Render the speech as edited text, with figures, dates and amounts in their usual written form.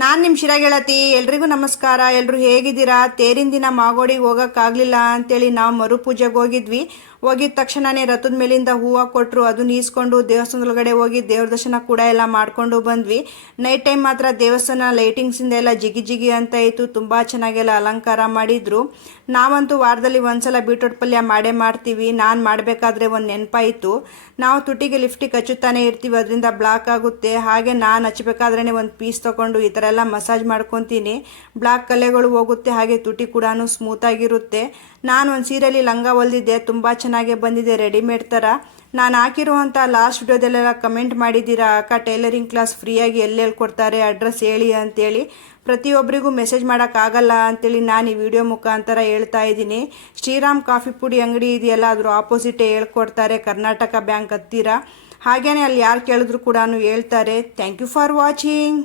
ನಾನು ನಿಮ್ಮ ಶಿರಾ ಗೆಳತಿ. ಎಲ್ರಿಗೂ ನಮಸ್ಕಾರ. ಎಲ್ಲರೂ ಹೇಗಿದ್ದೀರಾ? ತೇರಿನ ದಿನ ಮಾಗೋಡಿಗೆ ಹೋಗೋಕ್ಕಾಗಲಿಲ್ಲ ಅಂತೇಳಿ ನಾವು ಮರುಪೂಜೆಗೆ ಹೋಗಿದ್ವಿ. ಹೋಗಿದ ತಕ್ಷಣನೇ ರಥದ ಮೇಲಿಂದ ಹೂವು ಕೊಟ್ಟರು, ಅದನ್ನ ಈಸ್ಕೊಂಡು ದೇವಸ್ಥಾನದೊಳಗಡೆ ಹೋಗಿ ದೇವ್ರ ದರ್ಶನ ಕೂಡ ಎಲ್ಲ ಮಾಡಿಕೊಂಡು ಬಂದ್ವಿ. ನೈಟ್ ಟೈಮ್ ಮಾತ್ರ ದೇವಸ್ಥಾನ ಲೈಟಿಂಗ್ಸಿಂದ ಎಲ್ಲ ಜಿಗಿ ಜಿಗಿ ಅಂತ ಇತ್ತು. ತುಂಬ ಚೆನ್ನಾಗೆಲ್ಲ ಅಲಂಕಾರ ಮಾಡಿದರು. ನಾವಂತೂ ವಾರದಲ್ಲಿ ಒಂದ್ಸಲ ಬೀಟ್ರೋಟ್ ಪಲ್ಯ ಮಾಡೇ ಮಾಡ್ತೀವಿ. ನಾನು ಮಾಡಬೇಕಾದ್ರೆ ಒಂದು ನೆನಪಾಯಿತು, ನಾವು ತುಟಿಗೆ ಲಿಫ್ಟಿಗೆ ಹಚ್ಚುತ್ತಾನೆ ಇರ್ತೀವಿ, ಅದರಿಂದ ಬ್ಲಾಕ್ ಆಗುತ್ತೆ. ಹಾಗೆ ನಾನು ಹಚ್ಚಬೇಕಾದ್ರೇ ಒಂದು ಪೀಸ್ ತೊಗೊಂಡು ಈ ಥರ ಎಲ್ಲ ಮಸಾಜ್ ಮಾಡ್ಕೊತೀನಿ. ಬ್ಲಾಕ್ ಕಲೆಗಳು ಹೋಗುತ್ತೆ, ಹಾಗೆ ತುಟಿ ಕೂಡ ಸ್ಮೂತಾಗಿರುತ್ತೆ. ನಾನು ಒಂದು ಸೀರೆಯಲ್ಲಿ ಲಂಗ ಹೊಲಿದಿದ್ದೆ, ತುಂಬ ಚೆನ್ನಾಗೇ ಬಂದಿದೆ, ರೆಡಿಮೇಡ್ ಥರ. ನಾನು ಹಾಕಿರುವಂಥ ಲಾಸ್ಟ್ ವಿಡಿಯೋದಲ್ಲೆಲ್ಲ ಕಮೆಂಟ್ ಮಾಡಿದ್ದೀರಾ, ಅಕ್ಕ ಟೈಲರಿಂಗ್ ಕ್ಲಾಸ್ ಫ್ರೀಯಾಗಿ ಎಲ್ಲಿ ಹೇಳ್ಕೊಡ್ತಾರೆ, ಅಡ್ರೆಸ್ ಹೇಳಿ ಅಂತೇಳಿ. ಪ್ರತಿಯೊಬ್ಬರಿಗೂ ಮೆಸೇಜ್ ಮಾಡೋಕ್ಕಾಗಲ್ಲ ಅಂತೇಳಿ ನಾನು ಈ ವಿಡಿಯೋ ಮುಖಾಂತರ ಹೇಳ್ತಾ ಇದ್ದೀನಿ. ಶ್ರೀರಾಮ್ ಕಾಫಿ ಪುಡಿ ಅಂಗಡಿ ಇದೆಯಲ್ಲ, ಅದ್ರ ಆಪೋಸಿಟೇ ಹೇಳ್ಕೊಡ್ತಾರೆ, ಕರ್ನಾಟಕ ಬ್ಯಾಂಕ್ ಹತ್ತಿರ. ಹಾಗೆಯೇ ಅಲ್ಲಿ ಯಾರು ಕೇಳಿದ್ರು ಕೂಡ ಹೇಳ್ತಾರೆ. Thank you for watching.